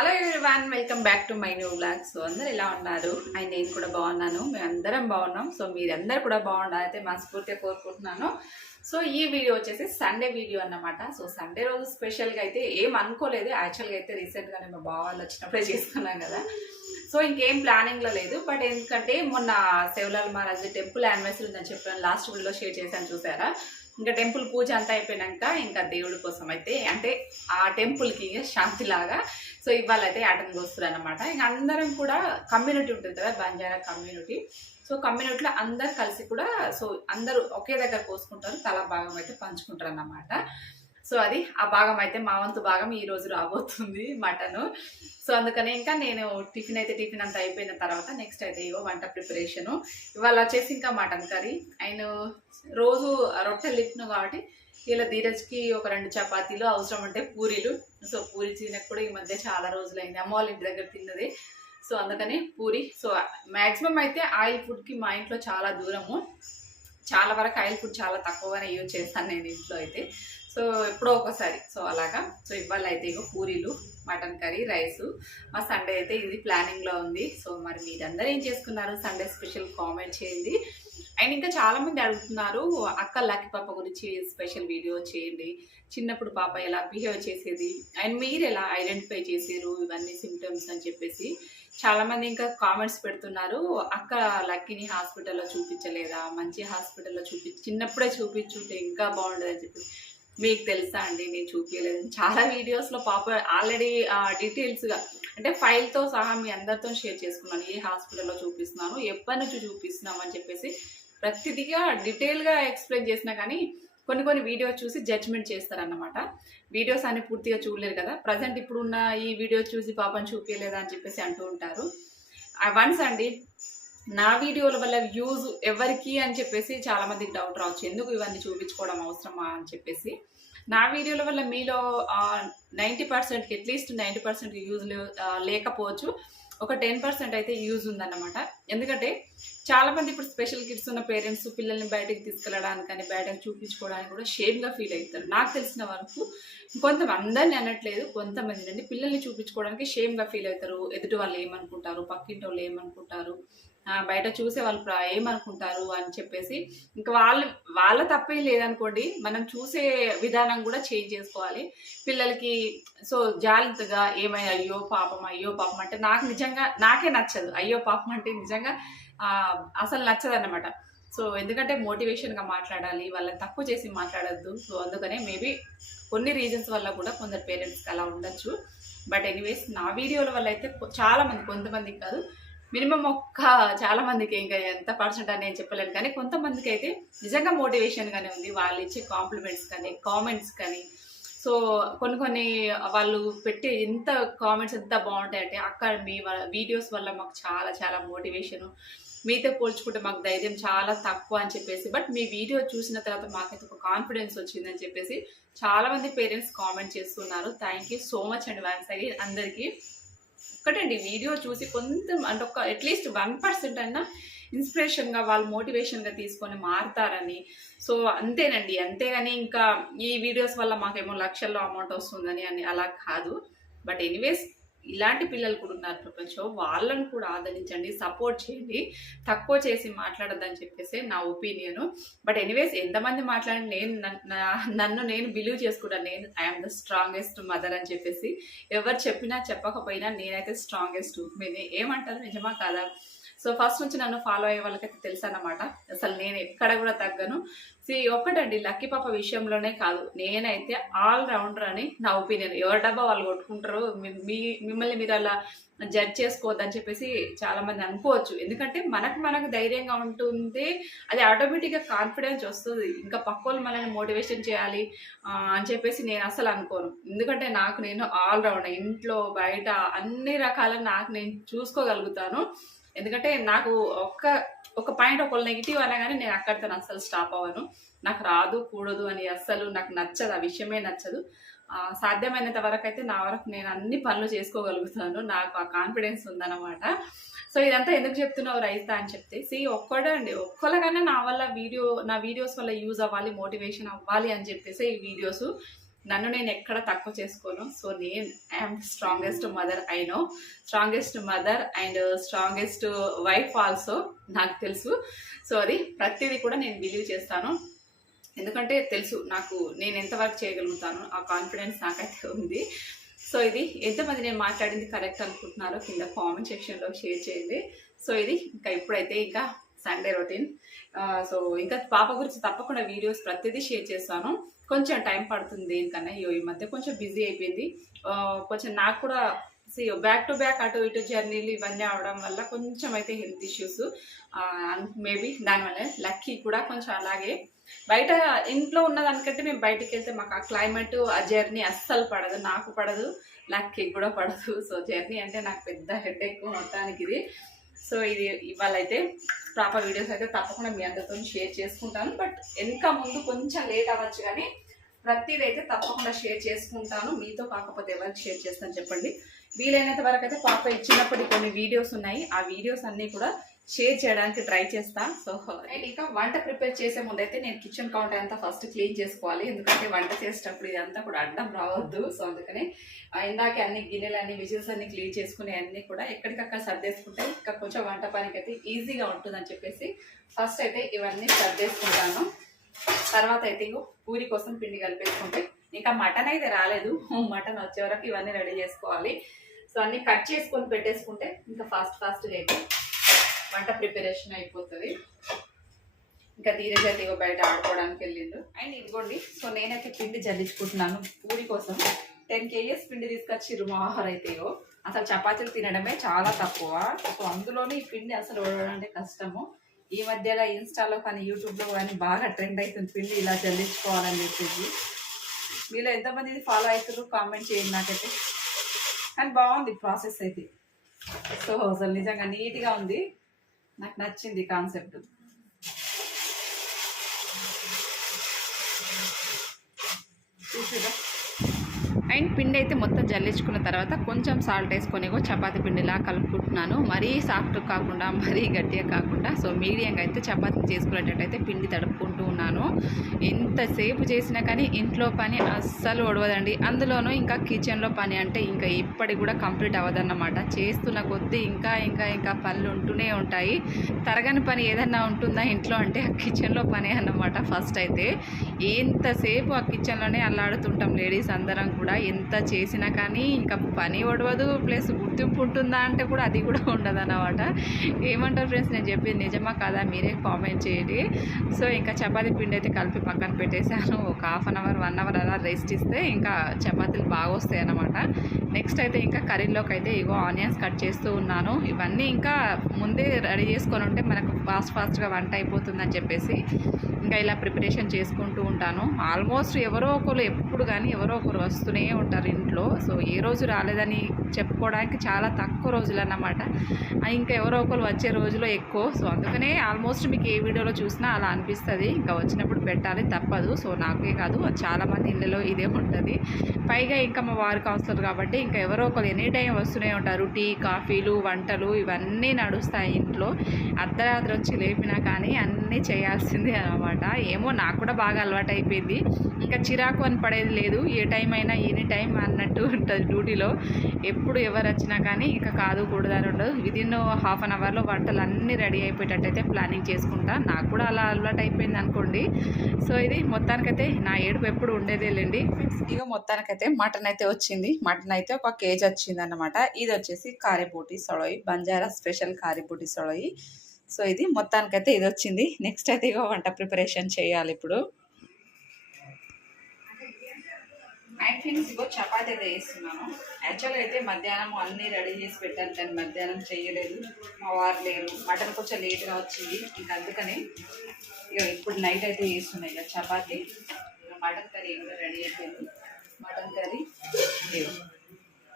Hello one welcome back to my new blog so అందరు ఎలా ఉన్నారు? అండ్ నేను కూడా బాగున్నాను. మేము అందరం బాగున్నాం. సో మీరందరూ కూడా బాగుండాలైతే అయితే మనస్ఫూర్తిగా కోరుకుంటున్నాను. సో ఈ వీడియో వచ్చేసి సండే వీడియో అన్నమాట. సో సండే రోజు స్పెషల్గా అయితే ఏం అనుకోలేదు. యాక్చువల్గా అయితే రీసెంట్గానే మా బావాళ్ళు వచ్చినప్పుడే చేసుకున్నాం కదా. సో ఇంకేం ప్లానింగ్లో లేదు. బట్ ఎందుకంటే మొన్న శివలాల్ మహారాజ్ టెంపుల్ యానివర్సరీ ఉందని చెప్పాను లాస్ట్ వీడియోలో షేర్ చేశాను చూసారా? ఇంకా టెంపుల్ పూజ అంతా అయిపోయినాక ఇంకా దేవుడి కోసం అయితే అంటే ఆ టెంపుల్కి శాంతి లాగా సో ఇవాళ అయితే యాటన్ వస్తారు అనమాట ఇంకా అందరం కూడా కమ్యూనిటీ ఉంటుంది కదా బంజారా కమ్యూనిటీ. సో కమ్యూనిటీలో అందరు కలిసి కూడా సో అందరూ ఒకే దగ్గర కోసుకుంటారు తల భాగం అయితే పంచుకుంటారు అన్నమాట సో అది ఆ భాగం అయితే మా వంతు భాగం ఈ రోజు రాబోతుంది మటన్. సో అందుకని ఇంకా నేను టిఫిన్ అయితే టిఫిన్ అంతా అయిపోయిన తర్వాత నెక్స్ట్ అయితే ఇవో వంట ప్రిపరేషను ఇవాళ వచ్చేసి ఇంకా మటన్ కర్రీ. అండ్ రోజు రొట్టెలు తిప్పును కాబట్టి ఇలా ధీరజ్కి ఒక రెండు చపాతీలు అవసరం అంటే పూరీలు. సో పూరి తినకు కూడా ఈ మధ్య చాలా రోజులైంది. అమ్మ వాళ్ళ ఇంటి దగ్గర తిన్నది. సో అందుకని పూరి. సో మ్యాక్సిమం అయితే ఆయిల్ ఫుడ్కి మా ఇంట్లో చాలా దూరము. చాలా వరకు ఆయిల్ ఫుడ్ చాలా తక్కువగానే యూజ్ చేస్తాను నేను ఇంట్లో అయితే. సో ఎప్పుడో ఒకసారి. సో అలాగా. సో ఇవాళ అయితే ఇక పూరీలు మటన్ కర్రీ రైస్. మా సండే అయితే ఇది ప్లానింగ్లో ఉంది. సో మరి మీరందరూ ఏం చేసుకున్నారు? సండే స్పెషల్ కామెంట్ చేయండి. అండ్ ఇంకా చాలామంది అడుగుతున్నారు అక్క లక్కి పాప గురించి స్పెషల్ వీడియో చేయండి. చిన్నప్పుడు పాప ఎలా బిహేవ్ చేసేది? అండ్ మీరు ఎలా ఐడెంటిఫై చేసారు? ఇవన్నీ సిమ్టమ్స్ అని చెప్పేసి చాలామంది ఇంకా కామెంట్స్ పెడుతున్నారు. అక్క లక్కీని హాస్పిటల్లో చూపించలేదా? మంచి హాస్పిటల్లో చూపి చిన్నప్పుడే చూపించుంటే ఇంకా బాగుండదు అని చెప్పి మీకు తెలుసా అండి నేను చూపించలేదు చాలా వీడియోస్లో పాప ఆల్రెడీ డీటెయిల్స్గా అంటే ఫైల్తో సహా మీ అందరితో షేర్ చేసుకున్నాను. ఏ హాస్పిటల్లో చూపిస్తున్నాను ఎప్పటి నుంచి చూపిస్తున్నాం అని చెప్పేసి ప్రతిదిగా డీటెయిల్గా ఎక్స్ప్లెయిన్ చేసినా కానీ కొన్ని కొన్ని వీడియోస్ చూసి జడ్జ్మెంట్ చేస్తారన్నమాట. వీడియోస్ అన్ని పూర్తిగా చూడలేరు కదా. ప్రజెంట్ ఇప్పుడున్న ఈ వీడియోస్ చూసి పాపని చూపించలేదా అని చెప్పేసి అంటూ ఉంటారు. వన్స్ అండి నా వీడియోల వల్ల వ్యూస్ ఎవరికి అని చెప్పేసి చాలా మందికి డౌట్ రావచ్చు. ఎందుకు ఇవన్నీ చూపించుకోవడం అవసరమా అని చెప్పేసి. నా వీడియోల వల్ల మీలో నైంటీ పర్సెంట్కి అట్లీస్ట్ నైంటీ పర్సెంట్ యూజ్ లేకపోవచ్చు. ఒక టెన్ పర్సెంట్ అయితే యూజ్ ఉందన్నమాట. ఎందుకంటే చాలా మంది ఇప్పుడు స్పెషల్ కిడ్స్ ఉన్న పేరెంట్స్ పిల్లల్ని బయటకు తీసుకెళ్ళడానికి కానీ బయటకు చూపించుకోవడానికి కూడా షేమ్గా ఫీల్ అవుతారు నాకు తెలిసిన వరకు కొంతమంది అందరిని అనట్లేదు కొంతమంది అండి పిల్లల్ని చూపించుకోవడానికి షేమ్గా ఫీల్ అవుతారు ఎదుటి వాళ్ళు ఏమనుకుంటారు పక్కింటి వాళ్ళు ఏమనుకుంటారు బయట చూసే వాళ్ళు ఏమనుకుంటారు అని చెప్పేసి ఇంకా వాళ్ళు వాళ్ళ తప్పే లేదనుకోండి మనం చూసే విధానం కూడా చేంజ్ చేసుకోవాలి. పిల్లలకి సో జాగ్రత్తగా ఏమైనా అయ్యో పాపం అయ్యో పాపం అంటే నాకు నిజంగా నాకే నచ్చదు. అయ్యో పాపం అంటే నిజంగా అసలు నచ్చదు అనమాట సో ఎందుకంటే మోటివేషన్గా మాట్లాడాలి వాళ్ళని తక్కువ చేసి మాట్లాడద్దు. సో అందుకనే మేబీ కొన్ని రీజన్స్ వల్ల కూడా కొందరు పేరెంట్స్కి అలా ఉండొచ్చు. బట్ ఎనీవేస్ నా వీడియోల వల్ల అయితే చాలామంది కొంతమందికి కాదు మినిమం ఒక్క చాలామందికి ఇంకా ఎంత పర్సెంట్ అని నేను చెప్పలేను. కానీ కొంతమందికి అయితే నిజంగా మోటివేషన్గానే ఉంది. వాళ్ళు ఇచ్చే కాంప్లిమెంట్స్ కానీ కామెంట్స్ కానీ. సో కొన్ని కొన్ని వాళ్ళు పెట్టే ఎంత కామెంట్స్ ఎంత బాగుంటాయంటే అక్కడ మీ వీడియోస్ వల్ల మాకు చాలా చాలా మోటివేషను మీతో పోల్చుకుంటే మాకు ధైర్యం చాలా తక్కువ అని చెప్పేసి బట్ మీ వీడియో చూసిన తర్వాత మాకైతే ఒక కాన్ఫిడెన్స్ వచ్చిందని చెప్పేసి చాలా మంది పేరెంట్స్ కామెంట్ చేస్తున్నారు. థ్యాంక్ యూ సో మచ్ అండి వన్స్ అగైన్ అందరికీ. ఒకటండి వీడియో చూసి కొంత అంటే ఒక అట్లీస్ట్ వన్ పర్సెంట్ అయినా ఇన్స్పిరేషన్గా వాళ్ళు మోటివేషన్గా తీసుకొని మారుతారని. సో అంతేనండి. అంతేగాని ఇంకా ఈ వీడియోస్ వల్ల మాకేమో లక్షల్లో అమౌంట్ వస్తుందని అని అలా కాదు. బట్ ఎనీవేస్ ఇలాంటి పిల్లలు కూడా ఉన్నారు ప్రపంచం. వాళ్ళను కూడా ఆదరించండి సపోర్ట్ చేయండి. తక్కువ చేసి మాట్లాడద్దని చెప్పేసి నా ఒపీనియన్. బట్ ఎనీవేస్ ఎంతమంది మాట్లాడి నేను నన్- నా- నన్ను నేను బిలీవ్ చేసుకుంటాను నేను ఐఎమ్ ద స్ట్రాంగెస్ట్ మదర్ అని చెప్పేసి ఎవరు చెప్పినా చెప్పకపోయినా నేనైతే స్ట్రాంగెస్ట్. మీది ఏమంటారు? నిజమా కాదా? సో ఫస్ట్ నుంచి నన్ను ఫాలో అయ్యే వాళ్ళకైతే తెలుసు అన్నమాట. అసలు నేను ఎక్కడ కూడా తగ్గను. సి ఒక్కటండి లక్కీ పాప విషయంలోనే కాదు. నేనైతే ఆల్ రౌండర్ అని నా ఒపీనియన్ ఎవరి డబ్బా వాళ్ళు కొట్టుకుంటారు మీ- మిమ్మల్ని మీరు అలా జడ్జ్ చేసుకోవద్దని చెప్పేసి చాలామంది అనుకోవచ్చు. ఎందుకంటే మనకు మనకు ధైర్యంగా ఉంటుంది అది ఆటోమేటిక్గా కాన్ఫిడెన్స్ వస్తుంది. ఇంకా పక్కోళ్ళు మనల్ని మోటివేషన్ చేయాలి అని చెప్పేసి నేను అసలు అనుకోను. ఎందుకంటే నాకు నేను ఆల్ రౌండ్ ఇంట్లో బయట అన్ని రకాల నాకు నేను చూసుకోగలుగుతాను. ఎందుకంటే నాకు ఒక్క ఒక పాయింట్ ఒక నెగిటివ్ అనగానే నేను అక్కడితో అస్సలు స్టాప్ అవ్వను. నాకు రాదు కూడదు అని అస్సలు నాకు నచ్చదు ఆ విషయమే నచ్చదు. సాధ్యమైనంత వరకు అయితే నా వరకు నేను అన్ని పనులు చేసుకోగలుగుతాను. నాకు ఆ కాన్ఫిడెన్స్ ఉందన్నమాట. సో ఇదంతా ఎందుకు చెప్తున్నావు రైతా అని చెప్తే సి ఒక్కడే అండి. ఒక్కలాగానే నా వల్ల వీడియో నా వీడియోస్ వల్ల యూజ్ అవ్వాలి మోటివేషన్ అవ్వాలి అని చెప్పేసి ఈ వీడియోస్. నన్ను నేను ఎక్కడ తక్కువ చేసుకోను. సో నేను I'm strongest mother I know strongest mother and strongest wife also నాకు తెలుసు. సో అది ప్రతిదీ కూడా నేను బిలీవ్ చేస్తాను. ఎందుకంటే తెలుసు నాకు నేను ఎంతవరకు చేయగలుగుతాను. ఆ కాన్ఫిడెన్స్ నాకైతే ఉంది. సో ఇది ఎంతమంది నేను మాట్లాడింది కరెక్ట్ అనుకుంటున్నారో కింద కామెంట్ సెక్షన్లో షేర్ చేయండి. సో ఇది ఇంకా ఇప్పుడైతే ఇంకా సండే రొటీన్ సో ఇంకా పాప గురించి తప్పకుండా వీడియోస్ ప్రతిదీ షేర్ చేస్తాను. కొంచెం టైం పడుతుంది దేనికన్నా అయ్యో ఈ మధ్య కొంచెం బిజీ అయిపోయింది. కొంచెం నాకు కూడా బ్యాక్ టు బ్యాక్ అటు ఇటు జర్నీలు ఇవన్నీ అవడం వల్ల కొంచెం అయితే హెల్త్ ఇష్యూస్. మేబీ దానివల్ల లక్కీ కూడా కొంచెం అలాగే. బయట ఇంట్లో ఉన్నదానికంటే మేము బయటికి వెళ్తే మాకు ఆ క్లైమేట్ ఆ జర్నీ అస్సలు పడదు. నాకు పడదు లక్కీ కూడా పడదు. సో జర్నీ అంటే నాకు పెద్ద హెడ్ ఎక్కువ మొత్తానికి ఇది. సో ఇది ఇవాళ అయితే ప్రాపర్ వీడియోస్ అయితే తప్పకుండా మీ అందరితో షేర్ చేసుకుంటాను. బట్ ఇంకా ముందు కొంచెం లేట్ అవ్వచ్చు కానీ ప్రతిదైతే అయితే తప్పకుండా షేర్ చేసుకుంటాను. మీతో కాకపోతే ఎవరికి షేర్ చేస్తాను చెప్పండి. వీలైనంత వరకు అయితే పాప ఇచ్చినప్పటి కొన్ని వీడియోస్ ఉన్నాయి. ఆ వీడియోస్ అన్నీ కూడా షేర్ చేయడానికి ట్రై చేస్తా. సో అండ్ ఇంకా వంట ప్రిపేర్ చేసే ముందు అయితే నేను కిచెన్ కౌంటర్ అంతా ఫస్ట్ క్లీన్ చేసుకోవాలి. ఎందుకంటే వంట చేసేటప్పుడు ఇదంతా కూడా అడ్డం రావద్దు. సో అందుకని ఇందాక అన్ని గిన్నెలన్నీ విజిల్స్ అన్ని క్లీన్ చేసుకునే అన్ని కూడా ఎక్కడికక్కడ సర్దేసుకుంటే ఇంకా కొంచెం వంట పనికి అయితే ఈజీగా ఉంటుందని చెప్పేసి ఫస్ట్ అయితే ఇవన్నీ సర్దేసుకుంటాను. తర్వాత అయితే ఇంకో పూరి కోసం పిండి కలిపేసుకుంటే ఇంకా మటన్ అయితే రాలేదు. మటన్ వచ్చే వరకు ఇవన్నీ రెడీ చేసుకోవాలి. సో అన్ని కట్ చేసుకొని పెట్టేసుకుంటే ఇంకా ఫాస్ట్ ఫాస్ట్గా అయితే వంట ప్రిపరేషన్ అయిపోతుంది. ఇంకా ధీరజ్ అయితే ఇగో బయట ఆడుకోవడానికి వెళ్ళిండు. అండ్ ఇదిగోండి సో నేనైతే పిండి జల్లించుకుంటున్నాను పూరి కోసం. టెన్ కేజీస్ పిండి తీసుకొచ్చిర్రు మా ఆహార అయితే అసలు చపాతీలు తినడమే చాలా తక్కువ. సో అందులోనే ఈ పిండి అసలు ఓడడం అంటే కష్టము. ఈ మధ్యలో ఇన్స్టాలో కానీ యూట్యూబ్లో కానీ బాగా ట్రెండ్ అవుతుంది పిండి ఇలా జల్లించుకోవాలని చెప్పేసి. మీలో ఎంతమంది ఇది ఫాలో అవుతారు కామెంట్ చేయండి నాకైతే. కానీ బాగుంది ప్రాసెస్ అయితే. సో అసలు నిజంగా నీట్గా ఉంది. నాకు నచ్చింది కాన్సెప్ట్ చూసిరా అండ్ పిండి అయితే మొత్తం జల్లించుకున్న తర్వాత కొంచెం సాల్ట్ వేసుకొని చపాతి చపాతీ పిండిలా కలుపుకుంటున్నాను. మరీ సాఫ్ట్ కాకుండా మరీ గట్టిగా కాకుండా. సో మీడియంగా అయితే చపాతీ చేసుకునేటట్టయితే పిండి తడుపుకుంటూ ఉన్నాను. ఎంతసేపు చేసినా కానీ ఇంట్లో పని అస్సలు ఒడవదండి. అందులోనూ ఇంకా కిచెన్లో పని అంటే ఇంకా ఇప్పటికి కూడా కంప్లీట్ అవ్వదన్నమాట. చేస్తున్న కొద్దీ ఇంకా ఇంకా ఇంకా పనులు ఉంటూనే ఉంటాయి. తరగని పని ఏదన్నా ఉంటుందా ఇంట్లో అంటే ఆ కిచెన్లో పని అన్నమాట ఫస్ట్ అయితే. ఎంతసేపు ఆ కిచెన్లోనే అల్లాడుతుంటాం లేడీస్ అందరం కూడా. ఎంత చేసినా కానీ ఇంకా పని ఒడవదు ప్లస్ గుర్తింపు ఉంటుందా అంటే కూడా అది కూడా ఉండదు అన్నమాట ఏమంటారు ఫ్రెండ్స్? నేను చెప్పింది నిజమా కాదా? మీరే కామెంట్ చేయండి. సో ఇంకా చపాతీ పిండి అయితే కలిపి పక్కన పెట్టేశాను. ఒక half an hour one hour అలా రెస్ట్ ఇస్తే ఇంకా చపాతీలు బాగా వస్తాయి అన్నమాట. నెక్స్ట్ అయితే ఇంకా కర్రీలోకి అయితే ఇగో ఆనియన్స్ కట్ చేస్తూ ఉన్నాను. ఇవన్నీ ఇంకా ముందే రెడీ చేసుకొని ఉంటే మనకు ఫాస్ట్ ఫాస్ట్గా వంట అయిపోతుందని చెప్పేసి ఇంకా ఇలా ప్రిపరేషన్ చేసుకుంటూ ఉంటాను. ఆల్మోస్ట్ ఎవరో ఒకరు ఎప్పుడు కానీ ఎవరో ఒకరు వస్తూనే ఉంటారు. ఇంట్లో. సో ఏ రోజు రాలేదని చెప్పుకోవడానికి చాలా తక్కువ రోజులు అన్నమాట ఇంకా ఎవరో ఒకరు వచ్చే రోజులో ఎక్కువ. సో అందుకనే ఆల్మోస్ట్ మీకు ఏ వీడియోలో చూసినా అలా అనిపిస్తుంది. ఇంకా వచ్చినప్పుడు పెట్టాలి తప్పదు. సో నాకే కాదు చాలామంది ఇళ్ళలో ఇదే ఉంటుంది. పైగా ఇంకా మా వారు కౌన్సిలర్ కాబట్టి ఇంకా ఎవరో ఒకరు ఎనీ టైం వస్తూనే ఉంటారు. టీ కాఫీలు వంటలు ఇవన్నీ నడుస్తాయి ఇంట్లో. అర్ధరాత్రి వచ్చి లేపినా కానీ అన్నీ చేయాల్సిందే అనమాట ఏమో నాకు కూడా బాగా అలవాటు అయిపోయింది ఇంకా చిరాకు అని పడేది లేదు. ఏ టైం అయినా ఎనీ టైం అన్నట్టు ఉంటుంది డ్యూటీలో. ఎప్పుడు ఎవరు వచ్చినా కానీ ఇంకా కాదు కూడదని ఉండదు. విదిన్ హాఫ్ అన్ అవర్లో వంటలు అన్నీ రెడీ అయిపోయేటట్టయితే ప్లానింగ్ చేసుకుంటా. నాకు కూడా అలా అలవాటు అయిపోయింది అనుకోండి. సో ఇది మొత్తానికైతే నా ఏడుపు ఎప్పుడు ఉండేదే లేండి. ఇక మొత్తానికైతే మటన్ అయితే వచ్చింది. మటన్ అయితే ఒక కేజీ వచ్చింది అనమాట ఇది వచ్చేసి కారీపూటి సొడోయి బంజారా స్పెషల్ కారీపూటి సొడోయి సో ఇది మొత్తానికైతే ఇది వచ్చింది. నెక్స్ట్ అయితే ఇక వంట ప్రిపరేషన్ చేయాలి ఇప్పుడు. అండ్ ఫ్రెండ్స్ ఇగో చపాతీ అయితే వేస్తున్నాను యాక్చువల్గా అయితే మధ్యాహ్నం అన్నీ రెడీ చేసి పెట్టాను కానీ మధ్యాహ్నం చేయలేదు. మా వారు లేరు. మటన్ కొంచెం లేట్గా వచ్చింది. ఇంకా అందుకని ఇక ఇప్పుడు నైట్ అయితే వేస్తున్నాయి ఇక చపాతీ. మటన్ కర్రీ కూడా రెడీ అయిపోయింది. Mutton curry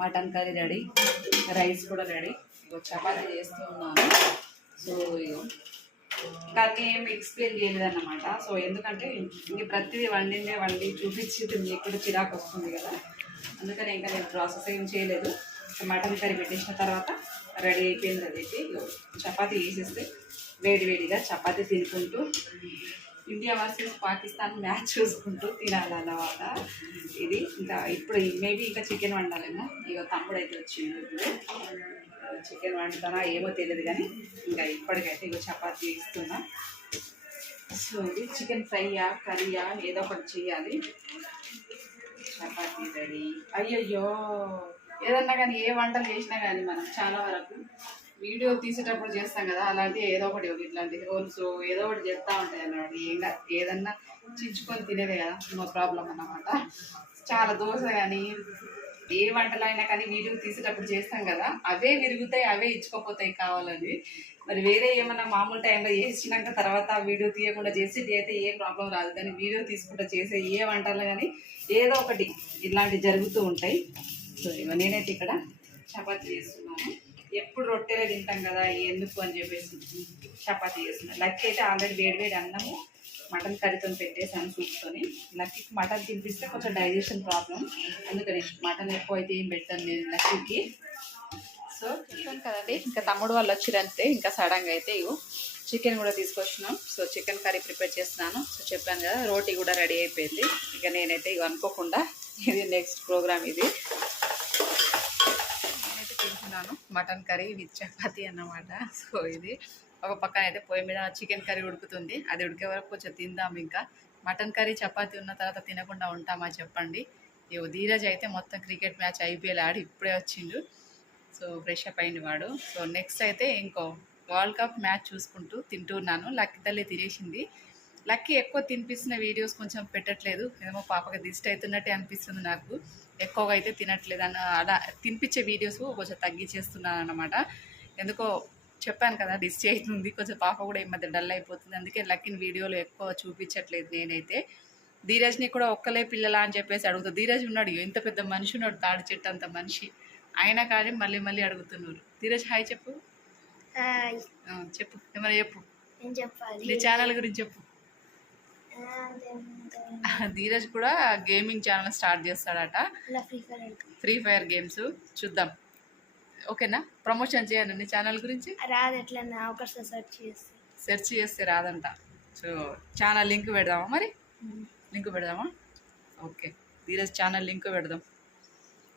mutton curry ready. Rice కూడా రెడీ. ఇగో చపాతీ చేస్తూ ఉన్నాను. సో ఇగో కానీ ఏం ఎక్స్ప్లెయిన్ చేయలేదన్నమాట. సో ఎందుకంటే ఇంక ప్రతిదీ వండిందే వండి చూపించింది మీకు కూడా చిరాకు వస్తుంది కదా. అందుకని ఇంకా నేను ప్రాసెస్ ఏం చేయలేదు. మటన్ కర్రీ పెట్టేసిన తర్వాత రెడీ అయిపోయింది అదైతే. ఇగో చపాతీ వేసేస్తే వేడి వేడిగా చపాతీ తినుకుంటూ ఇండియా వర్సెస్ పాకిస్తాన్ మ్యాచ్ చూసుకుంటూ తినాలన్నమాట ఇది ఇంకా ఇప్పుడు మేబీ ఇంకా చికెన్ వండాలేమో. ఇక తమ్ముడు అయితే వచ్చింది ఇప్పుడు. చికెన్ వండుతానా ఏమో తెలియదు కానీ ఇంకా ఇప్పటికైతే ఇక చపాతీ ఇస్తున్నా సో ఇది చికెన్ ఫ్రైయా కర్రీయా ఏదో ఒకటి చేయాలి. చపాతీ రెడీ. అయ్యయ్యో ఏదన్నా కానీ ఏ వంటలు చేసినా కానీ మనం చాలా వరకు వీడియో తీసేటప్పుడు చేస్తాం కదా అలాంటి ఏదో ఒకటి ఇట్లాంటి హోల్స్ ఏదో ఒకటి చెప్తా ఉంటాయి అన్నమాట. ఏం ఏదన్నా చించుకొని తినేదే కదా నో ప్రాబ్లం అన్నమాట. చాలా దోశ కానీ ఏ వంటలు అయినా కానీ వీడియో తీసేటప్పుడు చేస్తాం కదా అవే విరుగుతాయి అవే ఇచ్చుకోపోతాయి కావాలని. మరి వేరే ఏమన్నా మామూలు టైంలో చేసినాక తర్వాత వీడియో తీయకుండా చేసి అయితే ఏ ప్రాబ్లం రాదు. కానీ వీడియో తీసుకుంటూ చేసే ఏ వంటలు కానీ ఏదో ఒకటి ఇలాంటివి జరుగుతూ ఉంటాయి. సో ఇవ నేనైతే ఇక్కడ చపాతీ చేస్తున్నాను. ఎప్పుడు రొట్టెలే తింటాం కదా ఎందుకు అని చెప్పేసి చపాతీ చేస్తున్నాను లక్కీ అయితే ఆల్రెడీ వేడి వేడి అన్నము. మటన్ కర్రీతో పెట్టేసాను సూప్తోని లక్కీకి మటన్ తినిపిస్తే కొంచెం డైజెషన్ ప్రాబ్లం అందుకని మటన్ ఎక్కువ అయితే ఏం పెట్టాను నేను లక్కీకి. సో చెప్పాను కదండి ఇంకా తమ్ముడు వాళ్ళు వచ్చిరంతే ఇంకా సడన్గా అయితే ఇగో చికెన్ కూడా తీసుకొచ్చినాం. సో చికెన్ కర్రీ ప్రిపేర్ చేస్తున్నాను. సో చెప్పాను కదా రోటీ కూడా రెడీ అయిపోయింది. ఇక నేనైతే ఇవి అనుకోకుండా ఇది నెక్స్ట్ ప్రోగ్రామ్ ఇది. నేనైతే తింటున్నాను మటన్ కర్రీ విత్ చపాతి అన్నమాట. సో ఇది ఒక పక్కన అయితే పొయ్యి మీద చికెన్ కర్రీ ఉడుకుతుంది. అది ఉడికే వరకు కొంచెం తిందాం ఇంకా. మటన్ కర్రీ చపాతి ఉన్న తర్వాత తినకుండా ఉంటామా చెప్పండి. ఇగో ధీరజ్ అయితే మొత్తం క్రికెట్ మ్యాచ్ ఐపీఎల్ ఆడి ఇప్పుడే వచ్చిండు. సో ఫ్రెష్ అప్ అయింది వాడు. సో నెక్స్ట్ అయితే ఇంకో వరల్డ్ కప్ మ్యాచ్ చూసుకుంటూ తింటున్నాను. లక్కీ తల్లి తినేసింది. లక్కీ ఎక్కువ తినిపిస్తున్న వీడియోస్ కొంచెం పెట్టట్లేదు. ఏమో పాపకి దిష్టి అవుతున్నట్టే అనిపిస్తుంది నాకు. ఎక్కువగా అయితే తినట్లేదు అన్న అలా తినిపించే వీడియోస్ కొంచెం తగ్గించేస్తున్నాను అనమాట ఎందుకో చెప్పాను కదా దిష్టి అవుతుంది కొంచెం పాప కూడా ఈ మధ్య డల్ అయిపోతుంది అందుకే లక్కీని వీడియోలో ఎక్కువ చూపించట్లేదు నేనైతే. ధీరజ్ని కూడా ఒక్కలే పిల్లలా అని చెప్పేసి అడుగుతాను ధీరజ్ ఉన్నాడు ఇంత పెద్ద మనిషి ఉన్నాడు తాడి చెట్టు అంత మనిషి. అయినా కానీ మళ్ళీ మళ్ళీ అడుగుతున్నారు ధీరజ్ హాయ్ చెప్పు. చెప్పు ఏమైనా చెప్పు. నీ ఛానల్ గురించి చెప్పు. ధీరజ్ కూడా గేమింగ్ ఛానల్ స్టార్ట్ చేస్తాడట. ఫ్రీ ఫైర్ గేమ్స్ చూద్దాం. ఓకేనా? ప్రమోషన్ చేయండి నీ ఛానల్ గురించి. రాదు ఎట్లన్నా ఒకసారి సెర్చ్ చేస్తే. సెర్చ్ చేస్తే రాదంట. సో ఛానల్ లింక్ పెడదామా మరి? లింక్ పెడదామా? ఓకే. ధీరజ్ ఛానల్ లింక్ పెడదాం.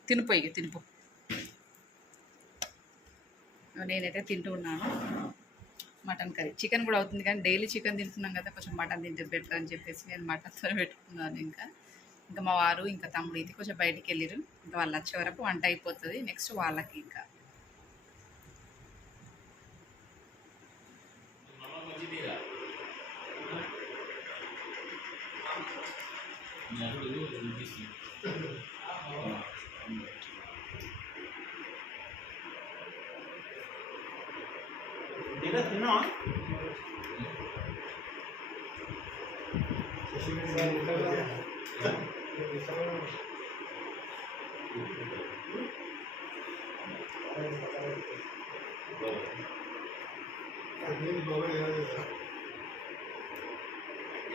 తినిపోయి తినిపో నేనైతే తింటూ ఉన్నాను. Mutton curry. చికెన్ కూడా అవుతుంది కానీ డైలీ చికెన్ తింటున్నాం కదా కొంచెం మటన్ తింటే బెటర్ అని చెప్పేసి నేను మటన్తో పెట్టుకున్నాను ఇంకా. ఇంకా మా వారు ఇంకా తమ్ముడు ఇది కొంచెం బయటికి వెళ్ళారు ఇంకా వాళ్ళు వచ్చే వరకు వంట అయిపోతుంది. నెక్స్ట్ వాళ్ళకి ఇంకా. నరుడు వినిపిస్తుంది తిన్నా తిన్నావా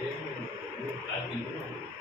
ఏం